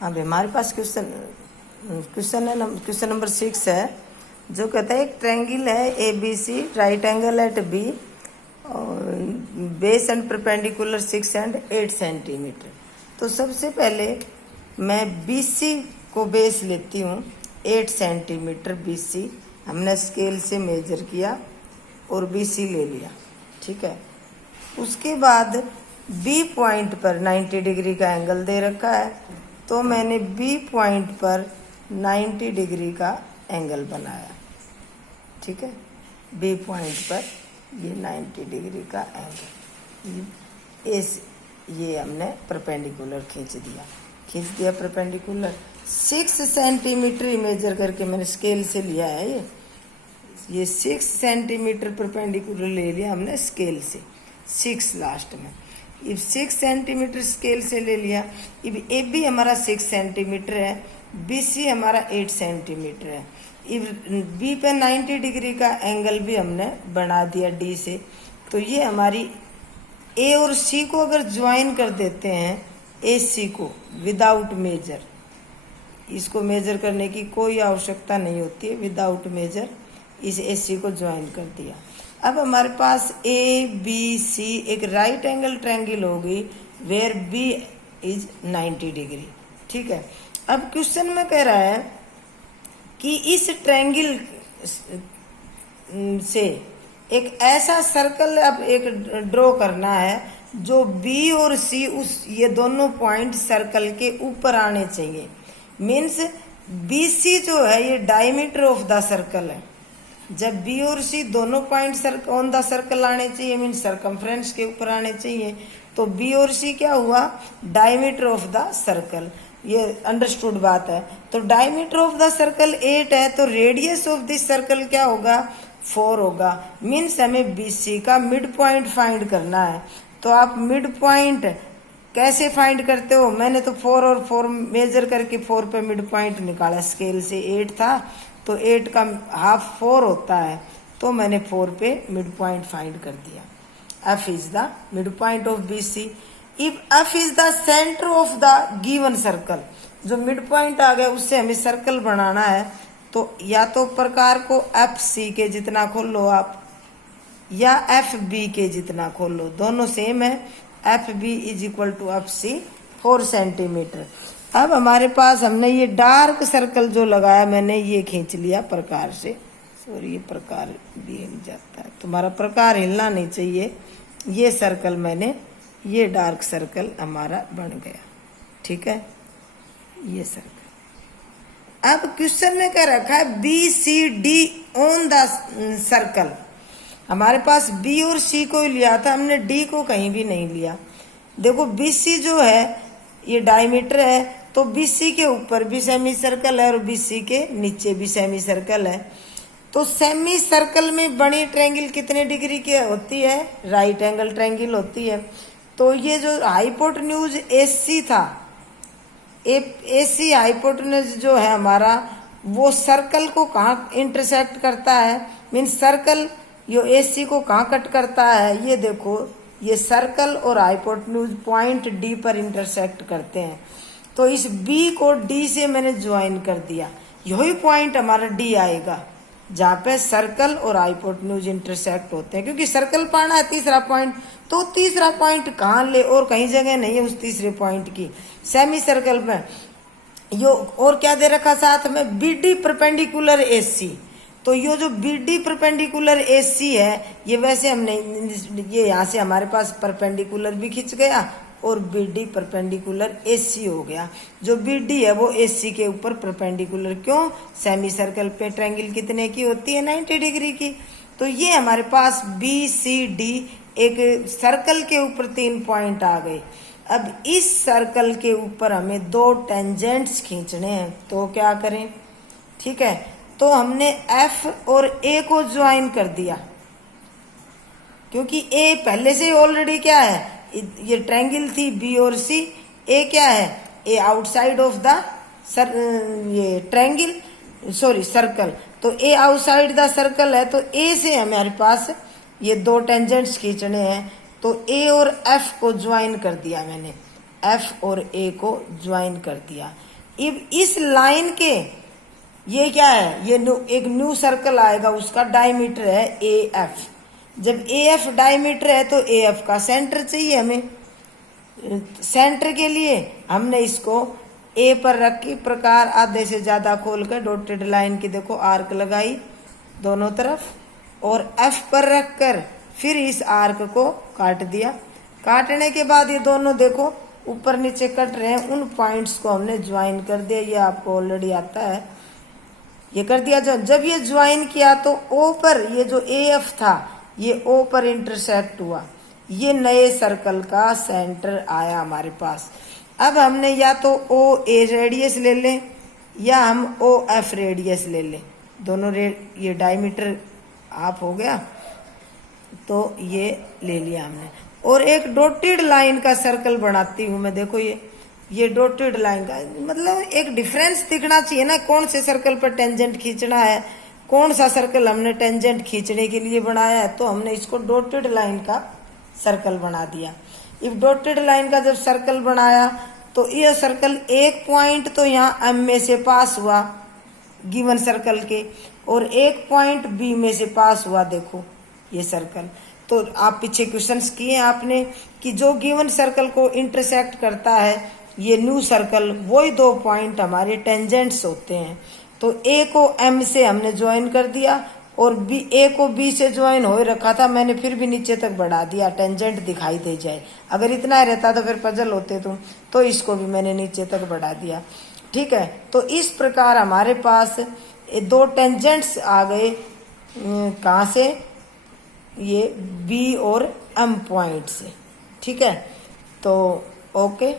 अभी हमारे पास question number 6 है, जो कहता है एक ट्रायंगल है A B C, right angle at B और base and perpendicular 6 and 8 centimetre. तो सबसे पहले मैं बी सी को बेस लेती हूँ 8 सेंटीमीटर। बी सी हमने स्केल से मेजर किया और बी सी ले लिया, ठीक है। उसके बाद बी पॉइंट पर 90 डिग्री का एंगल दे रखा है, तो मैंने बी पॉइंट पर 90 डिग्री का एंगल बनाया, ठीक है। बी पॉइंट पर ये 90 डिग्री का एंगल, ये हमने परपेंडिकुलर खींच दिया परपेंडिकुलर। 6 सेंटीमीटर मेजर करके मैंने स्केल से लिया है, ये 6 सेंटीमीटर परपेंडिकुलर ले लिया हमने स्केल से, 6 लास्ट में। अब 6 सेंटीमीटर स्केल से ले लिया। अब ए बी हमारा 6 सेंटीमीटर है, बी सी हमारा 8 सेंटीमीटर है। अब बी पे 90 डिग्री का एंगल भी हमने बना दिया डी से। तो ये हमारी ए और सी को अगर ज्वाइन कर देते हैं, ए सी को विदाउट मेजर, इसको मेजर करने की कोई आवश्यकता नहीं होती है, विदाउट मेजर इस ए सी को ज्वाइन कर दिया। अब हमारे पास ए बी सी एक राइट एंगल ट्रायंगल होगी वेयर बी इज 90 डिग्री, ठीक है। अब क्वेश्चन में कह रहा है कि इस ट्रायंगल से एक ऐसा सर्कल अब एक ड्रॉ करना है जो बी और सी ये दोनों पॉइंट सर्कल के ऊपर आने चाहिए। मीन्स बी सी जो है ये डायमीटर ऑफ द सर्कल है। जब बी और सी दोनों पॉइंट ऑन द सर्कल आने चाहिए, मीन सरकमफ्रेंस के ऊपर आने चाहिए, तो बी और सी क्या हुआ, डायमीटर ऑफ द सर्कल। ये अंडरस्टूड बात है। तो डायमीटर ऑफ द सर्कल 8 है, तो रेडियस ऑफ दिस सर्कल क्या होगा, 4 होगा। मीन्स हमें बी सी का मिड पॉइंट फाइंड करना है। तो आप मिड पॉइंट कैसे फाइंड करते हो, मैंने तो 4 और 4 मेजर करके 4 पे मिड पॉइंट निकाला, स्केल से 8 था तो 8 का हाफ 4 होता है, तो मैंने 4 पे मिड पॉइंट फाइंड कर दिया। F is the mid point of B C. If F is the centre of the given circle, जो मिड पॉइंट आ गया उससे हमें सर्कल बनाना है, तो या तो प्रकार को एफ सी के जितना खोल लो आप, या एफ बी के जितना खोल लो, दोनों सेम है। F B is equal to F C 4 centimetre. अब हमारे पास हमने ये डार्क सर्कल जो लगाया, मैंने ये खींच लिया प्रकार से, सॉरी ये प्रकार भी हिल जाता है, तुम्हारा प्रकार हिलना नहीं चाहिए। ये सर्कल मैंने, ये डार्क सर्कल हमारा बन गया, ठीक है, ये सर्कल। अब क्वेश्चन में क्या रखा है, B C D on the circle. हमारे पास बी और सी को लिया था हमने, डी को कहीं भी नहीं लिया। देखो बी सी जो है ये डायमीटर है, तो बी सी के ऊपर भी सेमी सर्कल है और बी सी के नीचे भी सेमी सर्कल है। तो सेमी सर्कल में बनी ट्रायंगल कितने डिग्री की होती है, राइट एंगल ट्रायंगल होती है। तो ये जो हाइपोटेन्यूज ए सी था, ए सी हाइपोटेन्यूज जो है हमारा, वो सर्कल को कहाँ इंटरसेक्ट करता है, मीन सर्कल यो ए सी को कहाँ कट करता है, ये देखो, ये सर्कल और हाइपोटेन्यूज पॉइंट डी पर इंटरसेक्ट करते हैं। तो इस बी को डी से मैंने ज्वाइन कर दिया, यही पॉइंट हमारा डी आएगा जहाँ पे सर्कल और हाइपोटेन्यूज इंटरसेक्ट होते हैं। क्योंकि सर्कल पाना है तीसरा पॉइंट, तो तीसरा पॉइंट कहाँ ले, और कहीं जगह नहीं है उस तीसरे पॉइंट की, सेमी सर्कल में। यो और क्या दे रखा साथ में, बी डी परपेंडिकुलर ए सी। तो ये जो बी डी परपेंडिकुलर ए सी है, ये वैसे हमने ये यहाँ से हमारे पास परपेंडिकुलर भी खिंच गया और बी डी परपेंडिकुलर ए सी हो गया। जो बी डी है वो ए सी के ऊपर परपेंडिकुलर, क्यों, सेमी सर्कल पे ट्रायंगल कितने की होती है, 90 डिग्री की। तो ये हमारे पास बी सी डी एक सर्कल के ऊपर 3 पॉइंट आ गए। अब इस सर्कल के ऊपर हमें 2 टेंजेंट्स खींचने हैं, तो क्या करें, ठीक है। तो हमने एफ और ए को ज्वाइन कर दिया, क्योंकि ए पहले से ऑलरेडी क्या है, ये ट्रायंगल थी बी और सी। ए क्या है, ए आउटसाइड ऑफ द ये ट्रायंगल, सॉरी सर्कल, तो ए आउटसाइड द सर्कल है। तो ए से हमारे पास ये 2 टेंजेंट्स खींचने हैं, तो ए और एफ को ज्वाइन कर दिया मैंने, एफ और ए को ज्वाइन कर दिया। अब इस लाइन के ये क्या है, ये एक न्यू सर्कल आएगा, उसका डायमीटर है ए एफ। जब ए एफ डायमीटर है तो ए एफ का सेंटर चाहिए हमें। सेंटर के लिए हमने इसको ए पर रख के प्रकार आधे से ज्यादा खोल कर डॉटेड लाइन की देखो आर्क लगाई दोनों तरफ, और एफ पर रखकर फिर इस आर्क को काट दिया। काटने के बाद ये दोनों देखो ऊपर नीचे कट रहे हैं, उन पॉइंट्स को हमने ज्वाइन कर दिया। ये आपको ऑलरेडी आता है, ये कर दिया। जब ये ज्वाइन किया तो ओ पर ये जो ए एफ था ये ओ पर इंटरसेक्ट हुआ, ये नए सर्कल का सेंटर आया हमारे पास। अब हमने या तो ओ ए रेडियस ले लें या हम ओ एफ रेडियस ले लें, दोनों ये डायमीटर आप हो गया तो ये ले लिया हमने। और एक डॉटेड लाइन का सर्कल बनाती हूं मैं, देखो ये डॉटेड लाइन का मतलब एक डिफरेंस दिखना चाहिए ना, कौन से सर्कल पर टेंजेंट खींचना है, कौन सा सर्कल हमने टेंजेंट खींचने के लिए बनाया है, तो हमने इसको डॉटेड लाइन का सर्कल बना दिया। इफ डॉटेड लाइन का जब सर्कल बनाया तो ये सर्कल एक पॉइंट तो यहाँ एम में से पास हुआ गिवन सर्कल के, और एक पॉइंट बी में से पास हुआ, देखो ये सर्कल। तो आप पीछे क्वेश्चंस किए आपने कि जो गिवन सर्कल को इंटरसेक्ट करता है ये न्यू सर्कल, वही दो पॉइंट हमारे टेंजेंट्स होते हैं। तो ए को एम से हमने ज्वाइन कर दिया और बी ए को बी से ज्वाइन हो रखा था, मैंने फिर भी नीचे तक बढ़ा दिया टेंजेंट दिखाई दे जाए। अगर इतना रहता तो फिर पजल होते तुम, तो इसको भी मैंने नीचे तक बढ़ा दिया। ठीक है, तो इस प्रकार हमारे पास दो टेंजेंट्स आ गए। कहाँ से? ये बी और एम पॉइंट से। ठीक है, तो ओके।